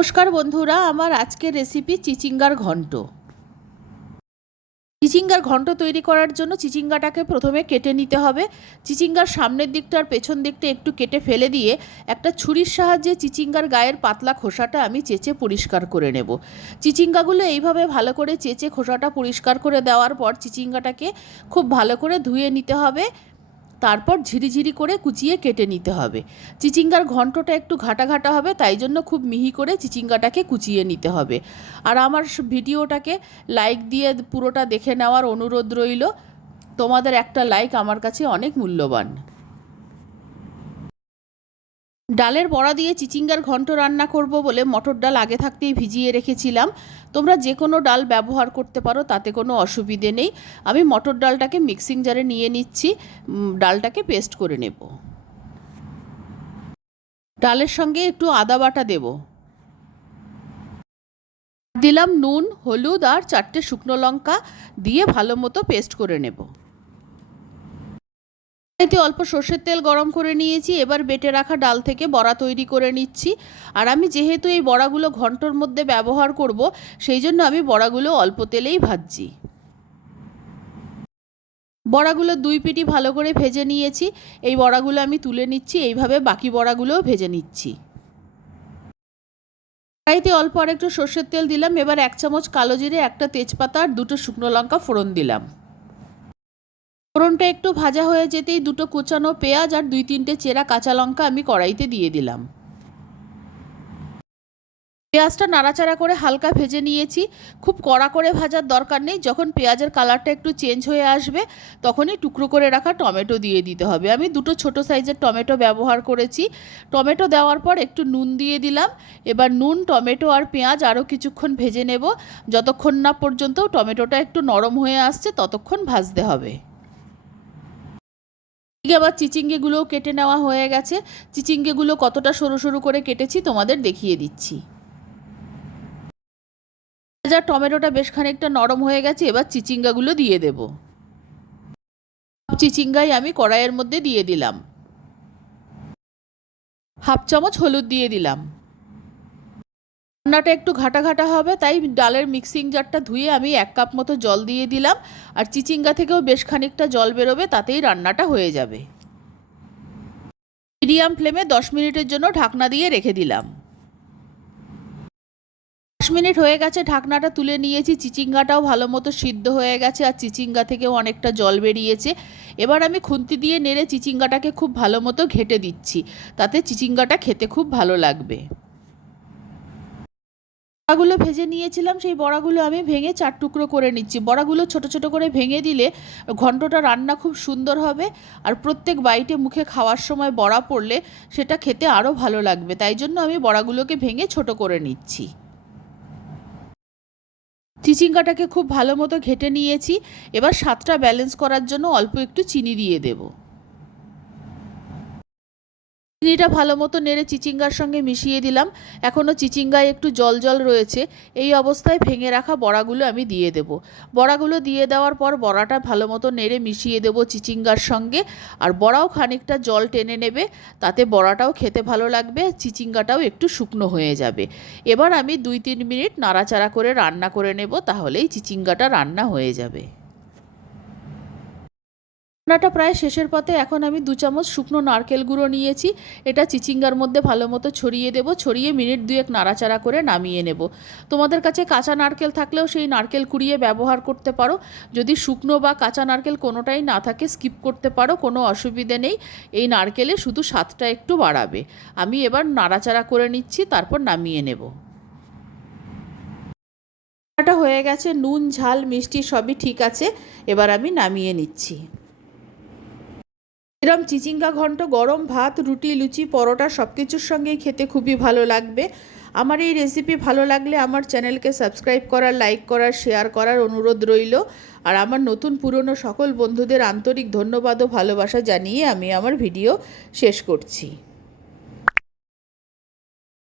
নমস্কার বন্ধুরা, আমার আজকের রেসিপি চিচিঙ্গার ঘন্ট। চিচিঙ্গার ঘন্ট তৈরি করার জন্য চিচিঙ্গাটাকে প্রথমে কেটে নিতে হবে। চিচিঙ্গার সামনের দিকটা আর পেছন দিকটা একটু কেটে ফেলে দিয়ে একটা ছুরির সাহায্যে চিচিঙ্গার গায়ের পাতলা খোসাটা আমি চেঁচে পরিষ্কার করে নেব। চিচিঙ্গাগুলো এইভাবে ভালো করে চেঁচে খোসাটা পরিষ্কার করে দেওয়ার পর চিচিঙ্গাটাকে খুব ভালো করে ধুয়ে নিতে হবে। তারপর ঝিরিঝিরি করে কুচিয়ে কেটে নিতে হবে। চিচিঙ্গার ঘন্টটা একটু ঘাটা ঘাটা হবে, তাই জন্য খুব মিহি করে চিচিঙ্গাটাকে কুচিয়ে নিতে হবে। আর আমার ভিডিওটাকে লাইক দিয়ে পুরোটা দেখে নেওয়ার অনুরোধ রইল। তোমাদের একটা লাইক আমার কাছে অনেক মূল্যবান। ডালের বড়া দিয়ে চিচিঙ্গার ঘন্ট রান্না করব বলে মটর ডাল আগে থাকতেই ভিজিয়ে রেখেছিলাম। তোমরা যে কোনো ডাল ব্যবহার করতে পারো, তাতে কোনো অসুবিধে নেই। আমি মটর ডালটাকে মিক্সিং জারে নিয়ে নিচ্ছি, ডালটাকে পেস্ট করে নেব। ডালের সঙ্গে একটু আদা বাটা দেব, দিলাম নুন, হলুদ আর 4টে শুকনো লঙ্কা দিয়ে ভালো মতো পেস্ট করে নেব। এতে অল্প সর্ষের তেল গরম করে নিয়েছি। এবার বেটে রাখা ডাল থেকে বড়া তৈরি করে নিচ্ছি। আর আমি যেহেতু এই বড়াগুলো ঘন্টর মধ্যে ব্যবহার করব, সেই জন্য আমি বড়াগুলো অল্প তেলেই ভাজছি। বড়াগুলো 2 পিঠই ভালো করে ভেজে নিয়েছি। এই বড়াগুলো আমি তুলে নিচ্ছি। এইভাবে বাকি বড়াগুলোও ভেজে নিচ্ছি। কড়াইতে অল্প আর একটু সর্ষের তেল দিলাম। এবার 1 চামচ কালো জিরে, একটা তেজপাতা আর 2টো শুকনো লঙ্কা ফোড়ন দিলাম। ফোড়নটা একটু ভাজা হয়ে যেতেই 2টো কুচানো পেঁয়াজ আর 2-3টে চেরা কাঁচা লঙ্কা আমি কড়াইতে দিয়ে দিলাম। পেঁয়াজটা নাড়াচাড়া করে হালকা ভেজে নিয়েছি। খুব কড়া করে ভাজার দরকার নেই। যখন পেঁয়াজের কালারটা একটু চেঞ্জ হয়ে আসবে, তখনই টুকরো করে রাখা টমেটো দিয়ে দিতে হবে। আমি 2টো ছোটো সাইজের টমেটো ব্যবহার করেছি। টমেটো দেওয়ার পর একটু নুন দিয়ে দিলাম। এবার নুন, টমেটো আর পেঁয়াজ আরও কিছুক্ষণ ভেজে নেব। যতক্ষণ না পর্যন্ত টমেটোটা একটু নরম হয়ে আসছে, ততক্ষণ ভাজতে হবে। ঠিক আবার চিচিঙ্গেগুলোও কেটে নেওয়া হয়ে গেছে। চিচিঙ্গেগুলো কতটা সরু সরু করে কেটেছি তোমাদের দেখিয়ে দিচ্ছি। টমেটোটা বেশ খানিকটা নরম হয়ে গেছে। এবার চিচিঙ্গাগুলো দিয়ে দেব। চিচিঙ্গাই আমি কড়াইয়ের মধ্যে দিয়ে দিলাম। 1/2 চামচ হলুদ দিয়ে দিলাম। রান্নাটা একটু ঘাটা ঘাটা হবে, তাই ডালের মিক্সিং জারটা ধুয়ে আমি 1 কাপ মতো জল দিয়ে দিলাম। আর চিচিঙ্গা থেকেও বেশ খানিকটা জল বেরোবে, তাতেই রান্নাটা হয়ে যাবে। মিডিয়াম ফ্লেমে 10 মিনিটের জন্য ঢাকনা দিয়ে রেখে দিলাম। 10 মিনিট হয়ে গেছে, ঢাকনাটা তুলে নিয়েছি। চিচিঙ্গাটাও ভালো মতো সিদ্ধ হয়ে গেছে আর চিচিঙ্গা থেকেও অনেকটা জল বেরিয়েছে। এবার আমি খুন্তি দিয়ে নেড়ে চিচিঙ্গাটাকে খুব ভালো মতো ঘেঁটে দিচ্ছি, তাতে চিচিঙ্গাটা খেতে খুব ভালো লাগবে। বড়াগুলো ভেজে নিয়েছিলাম, সেই বড়াগুলো আমি ভেঙে 4 টুকরো করে নিচ্ছি। বড়াগুলো ছোট ছোট করে ভেঙে দিলে ঘন্টটা রান্না খুব সুন্দর হবে। আর প্রত্যেক বাইটে মুখে খাওয়ার সময় বড়া পড়লে সেটা খেতে আরও ভালো লাগবে। তাই জন্য আমি বড়াগুলোকে ভেঙে ছোট করে নিচ্ছি। চিচিঙ্গাটাকে খুব ভালো মতো ঘেঁটে নিয়েছি। এবার স্বাদটা ব্যালেন্স করার জন্য অল্প একটু চিনি দিয়ে দেব। চিনিটা ভালো মতো নেড়ে চিচিঙ্গার সঙ্গে মিশিয়ে দিলাম। এখনও চিচিঙ্গায় একটু জল জল রয়েছে। এই অবস্থায় ভেঙে রাখা বড়াগুলো আমি দিয়ে দেব। বড়াগুলো দিয়ে দেওয়ার পর বড়াটা ভালো মতো নেড়ে মিশিয়ে দেব চিচিঙ্গার সঙ্গে। আর বড়াও খানিকটা জল টেনে নেবে, তাতে বড়াটাও খেতে ভালো লাগবে, চিচিঙ্গাটাও একটু শুকনো হয়ে যাবে। এবার আমি 2-3 মিনিট নাড়াচাড়া করে রান্না করে নেব, তাহলেই চিচিঙ্গাটা রান্না হয়ে যাবে। রান্নাটা প্রায় শেষের পথে। এখন আমি 2 চামচ শুকনো নারকেল গুঁড়ো নিয়েছি। এটা চিচিঙ্গার মধ্যে ভালো মতো ছড়িয়ে দেব। ছড়িয়ে মিনিট 2 নাড়াচাড়া করে নামিয়ে নেব। তোমাদের কাছে কাঁচা নারকেল থাকলেও সেই নারকেল কুড়িয়ে ব্যবহার করতে পারো। যদি শুকনো বা কাঁচা নারকেল কোনোটাই না থাকে, স্কিপ করতে পারো, কোনো অসুবিধে নেই। এই নারকেলে শুধু স্বাদটা একটু বাড়াবে। আমি এবার নাড়াচাড়া করে নিচ্ছি, তারপর নামিয়ে নেব। রান্নাটা হয়ে গেছে, নুন, ঝাল, মিষ্টি সবই ঠিক আছে। এবার আমি নামিয়ে নিচ্ছি। এরম চিচিঙ্গা ঘন্ট গরম ভাত, রুটি, লুচি, পরোটা সব কিছুর সঙ্গেই খেতে খুবই ভালো লাগবে। আমার এই রেসিপি ভালো লাগলে আমার চ্যানেলকে সাবস্ক্রাইব করার, লাইক করার, শেয়ার করার অনুরোধ রইল। আর আমার নতুন পুরনো সকল বন্ধুদের আন্তরিক ধন্যবাদ ও ভালোবাসা জানিয়ে আমি আমার ভিডিও শেষ করছি।